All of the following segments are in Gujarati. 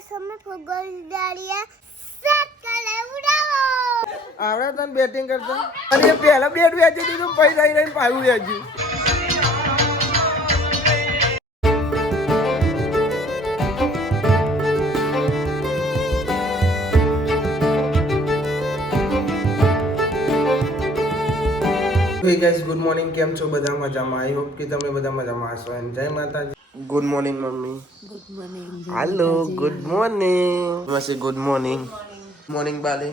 ગાઈસ અમે ફુગલ દાડિયા સેટ કરે ઉડાવો આવડે તને બેટિંગ કરતા અને પહેલા બેટ વેચી દીધું પૈસા રહીને પાછું વેચ્યું Hey guys, good morning. કેમ છો બધા મજામાં? આઈ હોપ કે તમે બધા મજામાં હશો. અને જય માતાજી. Good morning mummy. Good morning. Hello, good morning. વસે ગુડ મોર્નિંગ. મોર્નિંગ બાલે.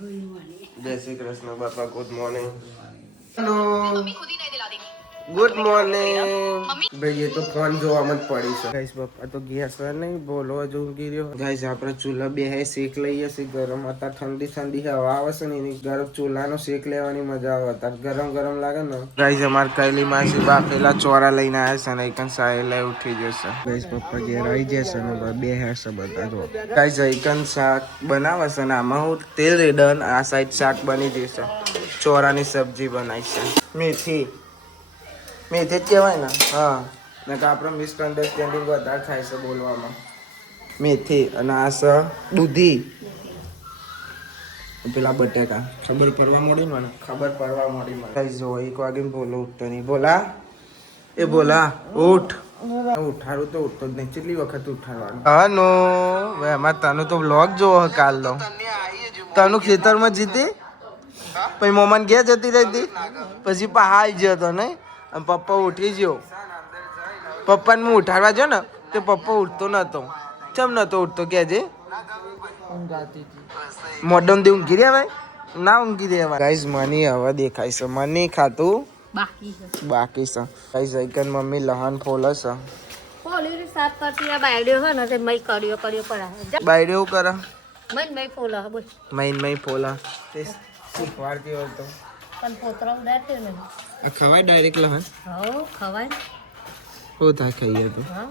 Good morning. જય શ્રી કૃષ્ણ બાપા. Good morning. હેલો. મમ્મી ખુદ ही नहीं दिला देगी. Good morning. ભાઈ એ તો ફોન જોવામાં જ પડી છે. ગાઈસ બાપા તો ગેસ નહીં બોલો હજુ ગીર્યો. ગાઈસ આપણે ચૂલા બેહે શેક લઈએ છીએ ગરમ હતા ઠંડી ઠંડી હવા આવે છે ને એની ગરમ ચૂલાનો શેક લેવાની મજા આવે હતા ગરમ ગરમ લાગે ને. ગાઈસ અમાર કૈલી માસી બાફેલા ચોરા લઈને આવ્યા છે ને એકન સાહેલા ઉઠી જશે. ગાઈસ પપ્પા ઘેર આવી જશે ને બે હશે બધા જો. ગાઈસ એકન શાક બનાવે છે ને આમાં હું તેલ રેડન આ સાઈડ શાક બની જશે. ચોરાની સબ્જી બનાવી છે મેથી મેથી જ કહેવાય ને. હા ને કે આપણે મિસઅન્ડરસ્ટેન્ડિંગ વધારે થાય છે બોલવામાં. મેથી અને આ છે દૂધી પેલા બટેકા ખબર પડવા મળી મને ખબર પડવા મળી મને. જો 1 વાગે બોલો ઉઠતો નહીં. બોલા એ બોલા ઉઠ. ઉઠાડું તો ઉઠતો જ નહીં. કેટલી વખત ઉઠાડવાનું. હા નો ભાઈ અમારે તનું તો વ્લોગ જોવો કાલ નો. તનું ખેતરમાં જીતી પછી મોમાન ઘેર જતી રહેતી પછી પહાઈ ગયો હતો નહીં અને પપ્પા ઉઠી ગયો. પપ્પાને હું ઉઠાડવા જો ને તે પપ્પા ઉઠતો નતો. ચમ નતો ઉઠતો કેજે મોઢમ દે ઊંઘી રહેવાય ના ઊંઘી રહેવાય. ગાઈસ મની હવે દેખાય છે. મની ખાતું બાકી છે. ગાઈસ આઈકન મમ્મી લહાન ફોલે છે. પોલીસ સાત કરતી આ બાયડ્યો હે ને તે મઈ કર્યો પડા બાયડ્યો કરે મઈ ફોલા બોલ મઈ ફોલા તે શીખવાડતી હોય તો પણ પોતરા ઉડાડતે ને આ ખવાય ડાયરેક્ટ લહાન. હો ખવાય હો થાય ખાઈએ તો. હા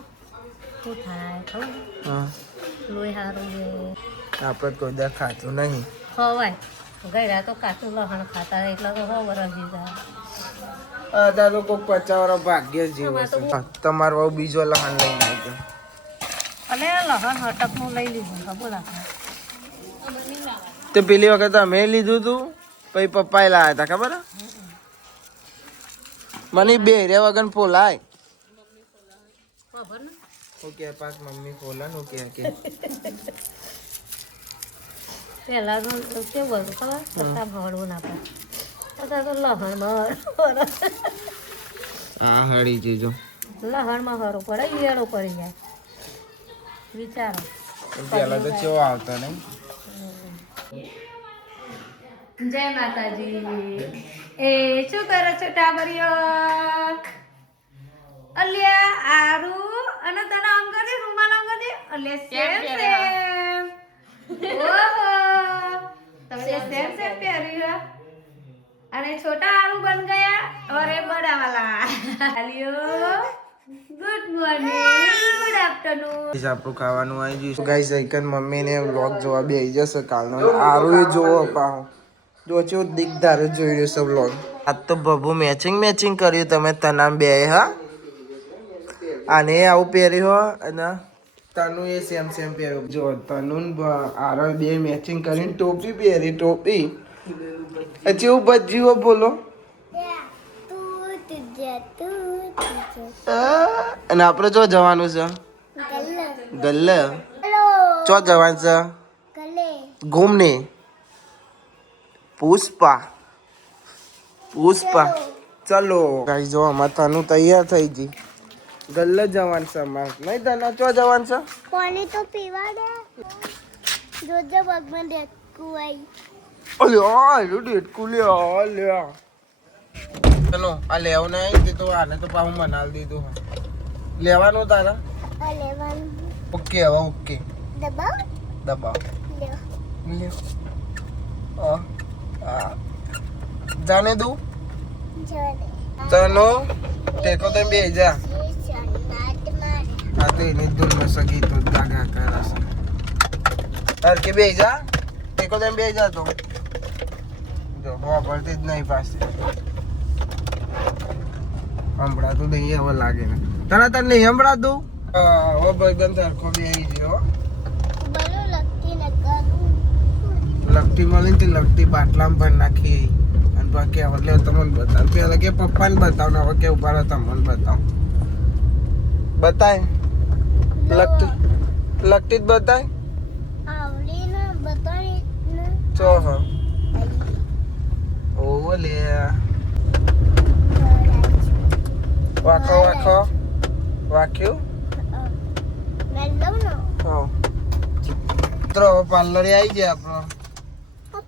શું થાય ખવાય. હા લોહી હારું છે આપણે કોઈ દા ખાતું નહીં. ખવાય ગયડા તો કાચું લહણ ખાતા એટલે તો હો વરસી જાય. અદા તો કોક 50 વર્ષ ભાગ્ય જીવો છે. તમારો બહુ બીજો લહાન લઈને આવી ગયો. અને લહણ હટકનું લઈ લીધું ખબર તે પેલી વખત અમે લીધું તું પછી પપ્પાએ લાવ્યા હતા ખબર મને બે રે વગર ફોલાય. ખબર ને ઓકે પાસ મમ્મી ફોલા નો કે પેલા તો કેવું હતું ખબર પત્તા ભરવું ના પડે અત્યારે તો લહણમાં હા હળી જીજો લહણમાં હરું પડે ઈયળો પડી જાય વિચારો. પેલા તો કેવો આવતો નહીં. જય માતાજી. એ શું કરો છો ટાબરિયો? અલ્યા આરુ અને તને આમ કરે રૂમાલ આમ કરે અલ્યા સેમ ઓહો તમે સેમ પહેર્યું અને છોટા આરુ બન ગયા અરે બડા વાલા. અલ્યો ગુડ મોર્નિંગ ગુડ આફ્ટરનૂન. આપણું ખાવાનું આવી ગયું. ગાઈસ આઈકન મમ્મીને વ્લોગ જોવા બેસી જશે કાલનો. આરું એ જોવો પાહો જો ચો દિગદાર જોઈ રહ્યો છે વ્લોગ. આજ તો બબુ મેચિંગ કર્યું તમે તનામ બે હા. આને આવું પહેર્યું અને તનુ એ સેમ પહેર્યું. જો તનુ આરો બે મેચિંગ કરીને ટોપી પહેરી ટોપી હજી બજીવો બોલો. અને આપણે જો જવાનું છે ગલ્લે ચો જવાનું છે ઘૂમને પુષ્પા ચલો ગાઈસ જો અમાર તનુ તૈયાર થઈ ગઈ. ગલ્લે જવાનું છે અમાર નહીં તને ચો જવાનું છે. પાણી તો પીવા દે જોજે ભગવાન દેખું આઈ અલ્યા એલું ડેટકું લ્યા ચલો આ લેવું નહીં તે તો આને તો પાછું મનાલ દીધું. લેવાનું તારા આ લેવાનું ઓકે હવે ઓકે દબાવ લ્યો જાને દઉં જોડે તનો ટેકો તો બે જા. આ તો એની ધૂનમાં સગી તો દાગા કરાશે. અરે કે બે જા ટેકો તો બે જા તો જો હવા પડતી જ નહીં પાસે હમણાં તો નહીં હવે લાગે ને તને નહીં હમણાં દઉં. હવે ભાઈ બંધ સરખો બે આવી ગયો લગતી મળી તે લગતી બાટલામાં ભરી નાખી અને બાકી હવે લે તમને બતાવ પેલા કે પપ્પાને બતાવ ને હવે કે ઉભા રહો તમને બતાવ બતાય લગતી જ બતાય આવડીને બતાવી ને ચો હા ઓ લે વાખ્યું મેડમ નો હા મિત્રો પાર્લર આવી જાય આપણો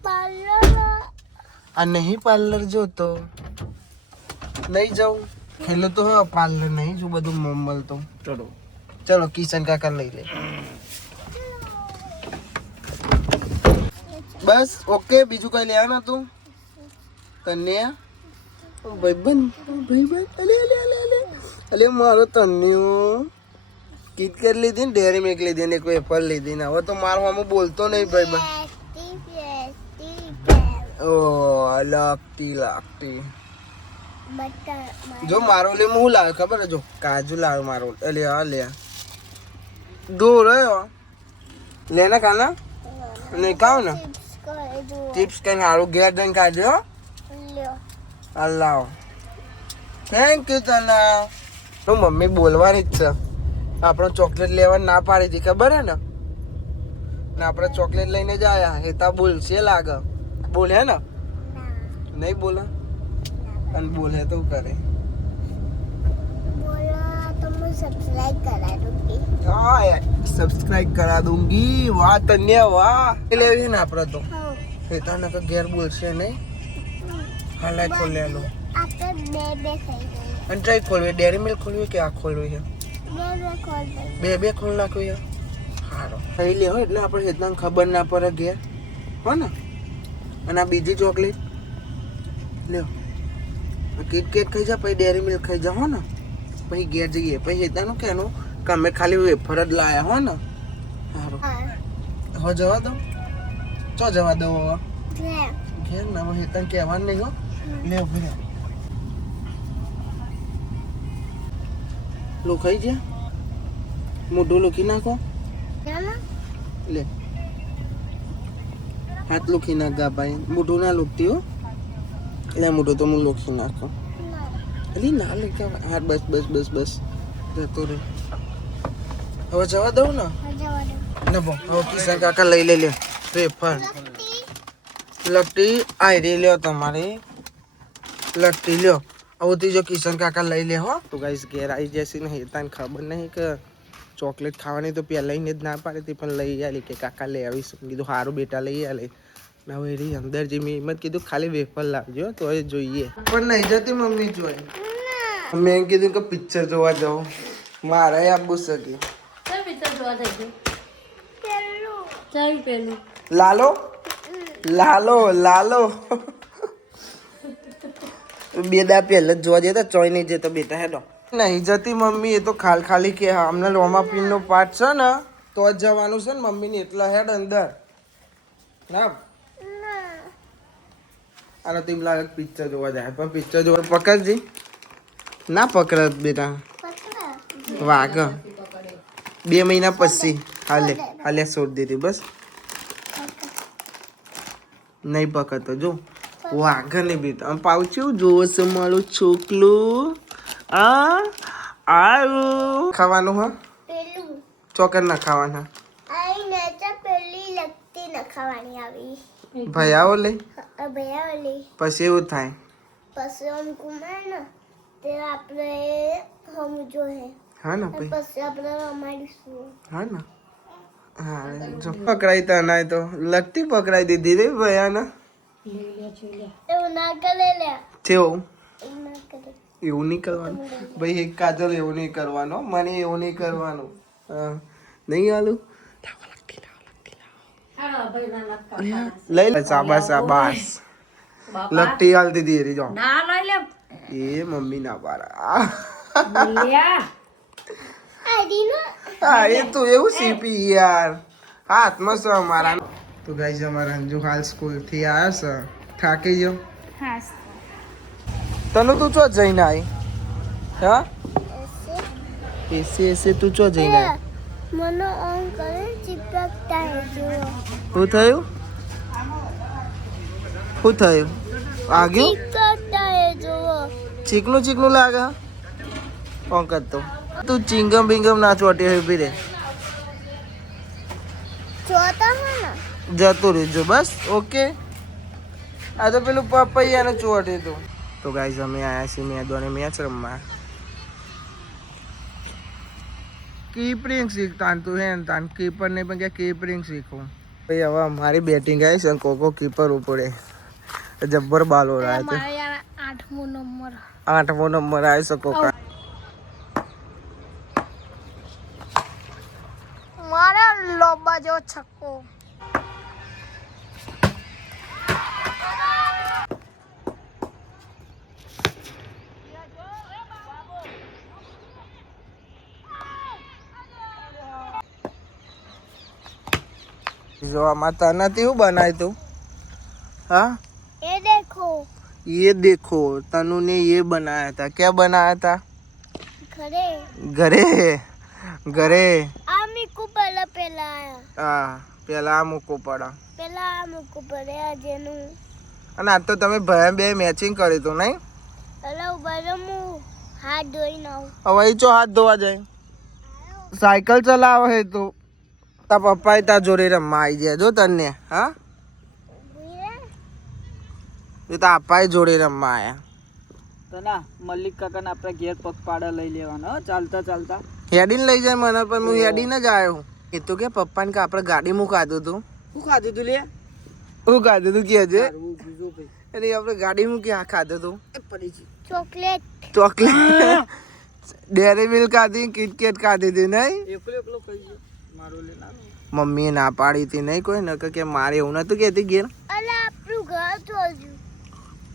પાર્લર આ નહીં પાર્લર જોતો નહીં જાઉં ખેલો તો હા પાર્લર નહીં જો બધું મોમલ તો ચલો કિશન કાકા લઈ લે બસ ઓકે બીજું કઈ લેવા નતું તને ભાઈબંધ અલે મારો તન્યું કીટ કરી લીધી ને ડેરી મિલ્ક લીધી ને એક વેફર લીધી ને હવે તો મારો આમાં બોલતો નહીં ભાઈબંધ ઓ લાગતી જો મારો લે હું લાવ્યો ખબર જો કાજુ લાવ્યો મારો લે આ લે દૂર લેના ખાના નહીં ખાવ ને ટિપ્સ કઈ સારું ઘેર દઈને ખાજો અલ્લાહ થેન્ક યુ તના હું મમ્મી બોલવાની જ છે આપણે ચોકલેટ લેવા ના પાડી હતી ખબર હે ને આપણે ચોકલેટ લઈને જ આયા હેતા બોલશે લાગે બોલે ને નહીં બોલે અને બોલે તો કરે સબસ્ક્રાઇબ કરા દૂંગી વાહ તન્ય વાહ લેવી ને આપણે તો હેતા ને તો ઘેર બોલશે નહીં હાલાય ખોલેલો અને ટ્રાય ખોલવી ડેરી મિલ્ક ખોલવી કે આ ખોલવી છે બે ખોલ નાખવી છે સારો ખાઈ લે હોય એટલે આપણે હેતના ખબર ના પડે ઘેર હો ને અને આ બીજી ચોકલેટ લ્યો કિટકેટ ખાઈ જા પછી ડેરી મિલ્ક ખાઈ જા હો ને પછી ઘેર જઈએ પછી હેતાનું કે એનું કે અમે ખાલી વેફર જ લાયા હો ને સારું હવે જવા દો ચો જવા દો હવે ઘેર ના હવે હેતાને કહેવાનું નહીં હો લે ઉભી લો ખાઈ જા મોઢું લોખી નાખો લે હાથ લોખી નાખ ગા ભાઈ મોઢું ના લોખતી હો એટલે મોઢું તો હું લોખી નાખો અલી ના લે કે હાથ બસ જતો રે હવે જવા દઉં ને ને બો હવે કિશન કાકા લઈ લે પેપર લગતી આઈ રે લ્યો તમારી લગતી લ્યો આવતી જો કિશન કાકા લઈ લે હો તો ગાઈસ ઘેર આવી જશે ને હેતાને ખબર નહીં કે ચોકલેટ ખાવાની તો પહેલાં જ ના પાડી હતી પણ લઈ આલી કે કાકા લઈ આવીશું કીધું સારું બેટા લઈ આલે ને હવે એની અંદર જે મેં હિંમત કીધું ખાલી વેફર લાવજો તો એ જોઈએ પણ નહીં જતી મમ્મી જોઈ મેં એમ કીધું કે પિક્ચર જોવા જાઉં મારે આપવું શકે લાલો બે દા પહેલા જ જોવા જઈએ તો ચોઈ નહીં જતો બેટા હેડો નહીં જતી મમ્મી એ તો ખાલી કે અમને રોમાપીન નો પાર્ટ છે ને તો જ જવાનું છે ને મમ્મી ને એટલા હેડ અંદર ના આનો તેમ લાગે પિક્ચર જોવા જાય પણ પિક્ચર જોવા પકડજી ના પકડ બેટા વાઘ 2 મહિના પછી હાલે છોડ દીધી બસ નહીં પકડતો જો વાઘ ને બેટા આમ પાવચ્યું જોવો છે મારું છોકલું આવું ખાવાનું હા ચોકર ના ખાવાના ભૈયાઓ લઈ પછી એવું થાય પછી हम कुमार ना तेरा આપણે हम जो है હા ને પછી આપણે રમાડીશું હા ને હા જો પકડાઈ તો ના તો લગતી પકડાઈ દીધી રે ભૈયાના એવું ના કરે લે થયો ના કરે એવું નહીં કરવાનું ભાઈ એક કાજલ એવું નહીં કરવાનો મને એવું નહીં કરવાનું હા નહીં આલું લઈ લે શાબાશ લગતી હાલતી દીધી જો ના લઈ લે એ મમ્મી ના પારા હા એ તો એવું સીપી યાર હાથમાં છે અમારા તો ગાઈસ અમારા અંજુ હાલ સ્કૂલ થી આવ્યા છે થાકી ગયો હા તને તું ચો જઈને આવી હા એસે તું ચો જઈને આવી મને ઓન કરે ચિપકતા હે જો શું થયું શું થયું આગળ ચીકતા એ જુઓ ચીકનું ચીકનું લાગે કોણ કરતો તું ચિંગમ બિંગમ ના ચોટી હોય ઉભી રે જોતા હો ને જતું રહેજો બસ ઓકે આ તો પેલું પપૈયાને ચોટી તું તો ગાઈઝ અમે આયા છીએ મેદોને મેચ રમવા કીપરિંગ શીખતા તું હે ને તાન કીપર ને પણ કે કીપરિંગ શીખું ભાઈ હવે અમારી બેટિંગ આવી છે કોકો કીપર ઉપડે જબ્બર બાલ ઓળાય છે મારે યાર 8મો નંબર 8મો નંબર આવી છે કોકા મારા લોબા જેવો છક્કો જો આમાં તને શું બનાવ્યું તું હા ये देखो तनु ने ये बनाया था क्या बनाया था ઘરે घरे घरे આમી કો પેલા હા પેલા આ મૂકવું પડે આમી કો પડે જેનું અને આજ તો તમે ભાઈ બે મેચિંગ કર્યું હતું નહીં અલા ઉભા હું હાથ ધોઈ નાઉં હવે ઈ ચો હાથ ધોવા જાય સાયકલ ચલાવે હે તો તા પપ્પા તા જોડે રમવા આવી જાય જો તને હા એ તો આપા જોડે રમવા આયા તો ના મલ્લિક કાકાને આપણે ઘેર પગપાળા લઈ લેવાના હો ચાલતા ચાલતા હેડીને લઈ જાય મને પણ હું હેડીને જ આવ્યો એ તો કે પપ્પાને કે આપણે ગાડી માં ખાધું તું શું ખાધું તું લે હું ખાધું તું કે છે બીજું ભાઈ અરે આપણે ગાડી માં ક્યાં ખાધું તું એ પડી છે ચોકલેટ ચોકલેટ ડેરી મિલ્ક ખાધી કિટકેટ ખાધી હતી નહીં એકલો એકલો ખાઈ ગયો મારો લે ના મમ્મીએ ના પાડી હતી નહીં કોઈ નકર કે મારે એવું નતું કહેતી ઘેર અલા આપણું ઘર જોજો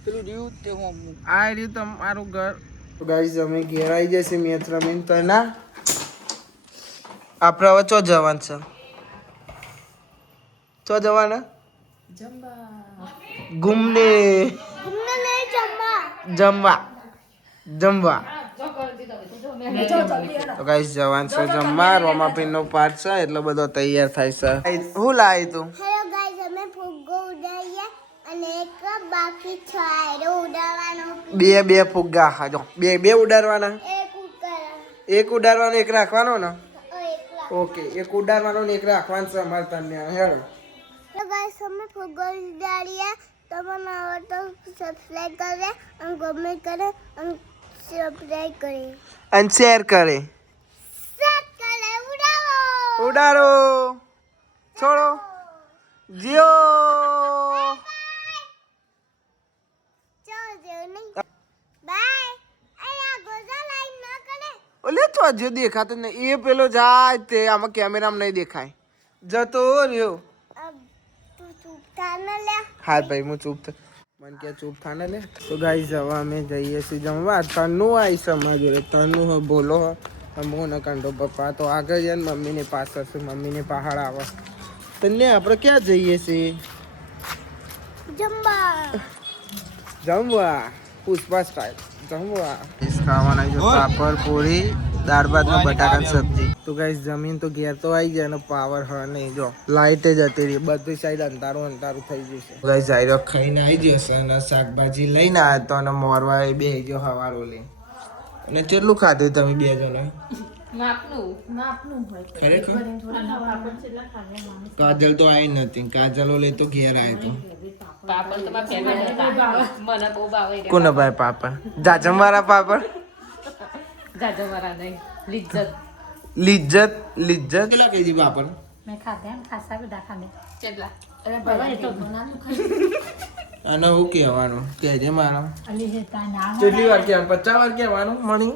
પેલું રહ્યું તે હું આ રહ્યું તમારું ઘર ગાઈસ અમે ઘેર આવી જશે મેચ રમીને તો ના આપણે હવે ચો જવાનું છે ચો જવાના ઘૂમને તમને નહીં જમવા જમવા તો ગાઈસ જવાન છે જમવા રોમાપીન નો પાર્ટ છે એટલો બધો તૈયાર થાય છે હું લાવી તું હેલો ગાઈસ અમે ફુગ્ગો ઉડાવીએ અને એક બાકી છે આયરો ઉડાવવાનો બે ફુગ્ગા હા જો બે ઉડાડવાના એક ઉપર એક ઉડાડવાનો એક રાખવાનો ને એકલા ઓકે એક ઉડાડવાનો ને એક રાખવાનો છે અમારે તને હેડ તો ગાઈસ અમે ફુગ્ગો ઉડાડીએ તમને હવે તો સબસ્ક્રાઇબ કરે અને કમેન્ટ કરે અને સબસ્ક્રાઇબ કરે અને શેર કરે સેટ કરે ઉડાવો ઉડાડો છોડો જીઓ ચાલ જેવું નહીં બાય અહીંયા ગોઝા લાઈન ન કરે ઓલે તો હજુ દેખાતો ને એ પેલો જાય તે આમાં કેમેરામાં નહીં દેખાય જતો રહ્યો તું ચૂપ થા ન લે હા ભાઈ હું ચૂપ થ મને કે ચૂપ થાને લે તો ગાઈસ હવે અમે જઈએ છીએ જમવા તનું આવી સમા જોડે તનું હો બોલો હો હું ન કંડો પપ્પા તો આગળ જાય ને મમ્મીને પાછળ છે મમ્મીને પહાડ આવે તને આપણે ક્યાં જઈએ છીએ જમવા પુષ્પા સ્ટાઇલ જમવા ખાવાના જો પાપડ પૂરી દાળ ભાત ને બટાકાની સબ્જી તો ગાઈસ જમીન તો ઘેર તો આવી જાય ને પાવર હ નહીં જો લાઈટ જ હતી રહી બધી સાઈડ અંધારું થઈ જશે ગાઈસ જાયરો ખાઈને આવી જશે અને શાકભાજી લઈને આવ્યા તો અને મોરવા એ બે ગયો હવારો લઈ અને કેટલું ખાધું તમે બે જણા ખરેખર કાજલ તો આવી નથી કાજલો લઈ તો ઘેર આવ્યો તો કોને ભાઈ પાપડ જાજમ વાળા પાપડ લિજ્જત કેટલા કેજી પાપડ અને હું કહેવાનું કહેજે મારા કેટલી વાર કહેવાનું 50 વાર કહેવાનું મણી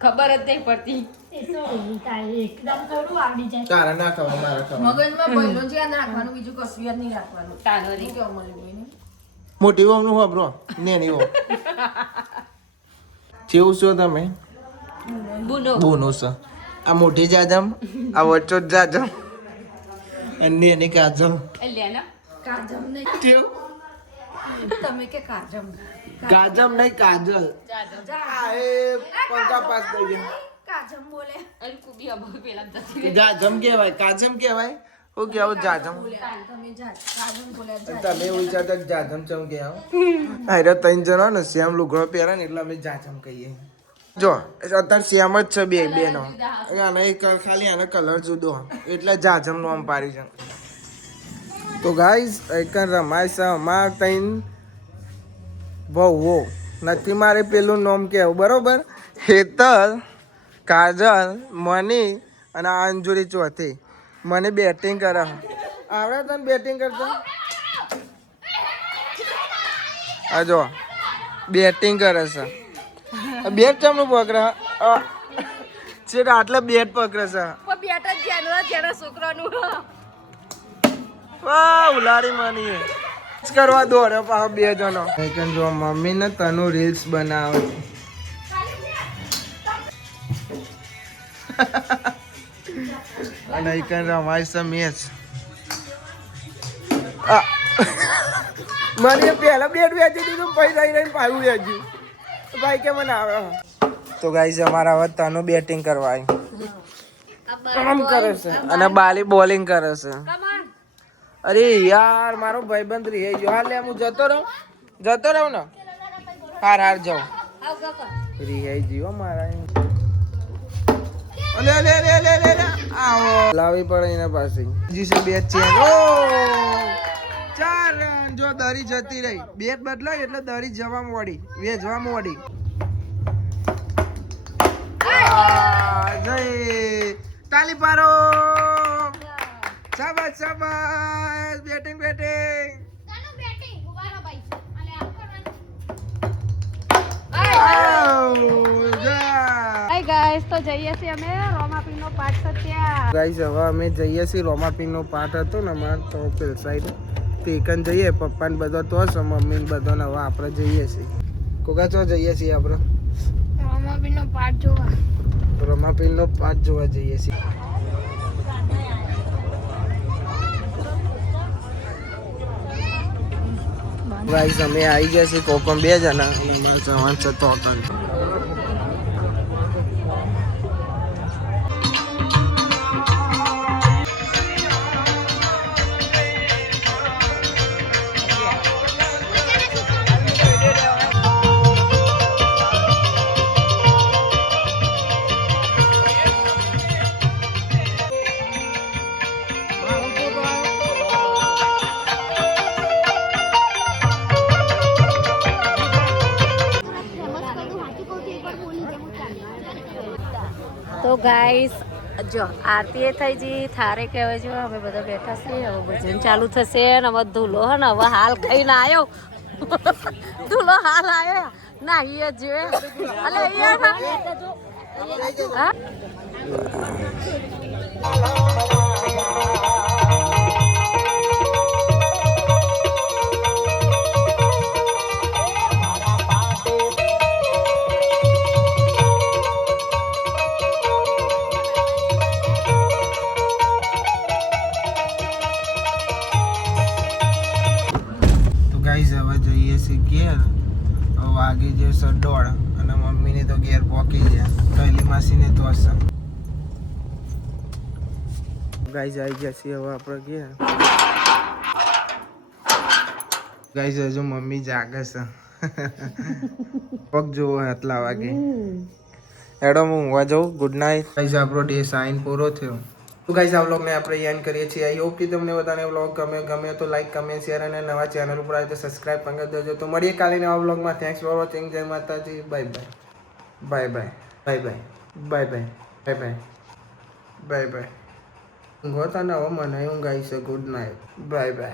ખબર જ નહીં પડતી તારા ના ખવાય મારા ખવાય મોટી વહુ નું હબરો નેની વહુ કેવું છો તમે બોનો છે આ મોટી જાજમ આ વચ્ચો જાજમ અને એની કાજમ કેવું કાજમ નહીં કાજલ આ એ પંકા પાસ થઈ ગયો જાજમ કહેવાય કાજમ કહેવાય હું કેવું જાજમ તમે એવું વિચારતા કે જાજમ ચમ કે આવો હારે ત્રણ જણા ને શ્યામ લુગડો પહેરે ને એટલે અમે જાજમ કહીએ જો અત્યારે શ્યામ જ છે બે નો આને ખાલી આનો કલર જુદો એટલે જાજમ નું આમ પાડી છે તો ગાઈસ એક રમાય છે અમાર ત્રણ બહુ નથી મારે પેલું નામ કેવું બરોબર હેતલ કાજલ મની અને અંજુરી ચોથી મને બેટિંગ કરે આવડે તને બેટિંગ કરતા આ જો બેટિંગ કરે છે બેટ ચમનું પકડે છે આટલે બેટ પકડે છે વાહ ઉલાડી માની કરવા દોડ્યો પાછો બે જણો જો મમ્મી ને તનુ રીલ્સ બનાવે અને એક રમાય છે મેચ મને પહેલા બેટ વેચી દીધું પૈસા રહીને પાછું વેચ્યું ભાઈ કે મને આવે તો ગાઈસ અમારા હવે તનુ બેટિંગ કરવા કામ કરે છે અને બાલી બોલિંગ કરે છે અરે યાર મારો ભાઈબંધ રે યાર લે હું જતો રહું ને હાર જાઉં રિહાઈ જીવો મારા અલે આવો લાવી પડે એના પાસે જી છે બે ચેન ઓ 4 રન જો દરી જતી રહી બેટ બદલાય એટલે દરી જવા મોડી વેચવા મોડી જય તાલી પારો શાબાશ બેટિંગ ગાઈસ તો જઈએ છીએ અમે રોમાપીરનો પાઠ છે ત્યાં ગાઈસ હવે અમે જઈએ છીએ રોમાપીરનો પાઠ હતો ને અમારે તો પેલ સાઈડ તેકન જઈએ પપ્પાને બધો તો છે મમ્મીને બધો ને હવે આપણે જઈએ છીએ કોકા ચો જઈએ છીએ આપણે રોમાપીરનો પાઠ જોવા જઈએ છીએ ગાઈસ અમે આવી ગયા છીએ કોકમ બે જણા અને અમારે જવાનું છે તો તો ગાઈસ જો આરતી એ થઈ જી થારે કહેવાય જો અમે બધા બેઠા છીએ હવે ભજન ચાલુ થશે ને હવે ધૂલો હે ને હવે હાલ ખાઈને આવ્યો ધૂલો હાલ આવ્યો ના એ જે અલે અહીંયા હવે જઈએ છીએ ઘેર હવે વાગી જશે 1:30 અને મમ્મીને તો ઘેર પહોંચી ગયા પહેલી માસીને તો હશે ગાઈઝ આવી ગયા છીએ હવે આપણે ઘેર ગાઈઝ હજુ મમ્મી જાગે છે પગ જોવો આટલા વાગે એડો હું ઊંઘવા જાઉં ગુડ નાઇટ ગાઈઝ આપણો ડે સાઇન પૂરો થયો તો ગાઈઝ આ વ્લોગને આપણે એન્ડ કરીએ છીએ આઈ હોપ કે તમને બધાને વ્લોગ ગમે તો લાઈક કમેન્ટ શેર અને નવા ચેનલ ઉપર આવે તો સબસ્ક્રાઇબ પણ કરી દેજો તો મળીએ કાલે નવા વ્લોગમાં થેન્ક્સ ફોર વોચિંગ જય માતાજી બાય બાય ગોતા નવો મને ઊંઘ આવી છે ગુડ નાઇટ બાય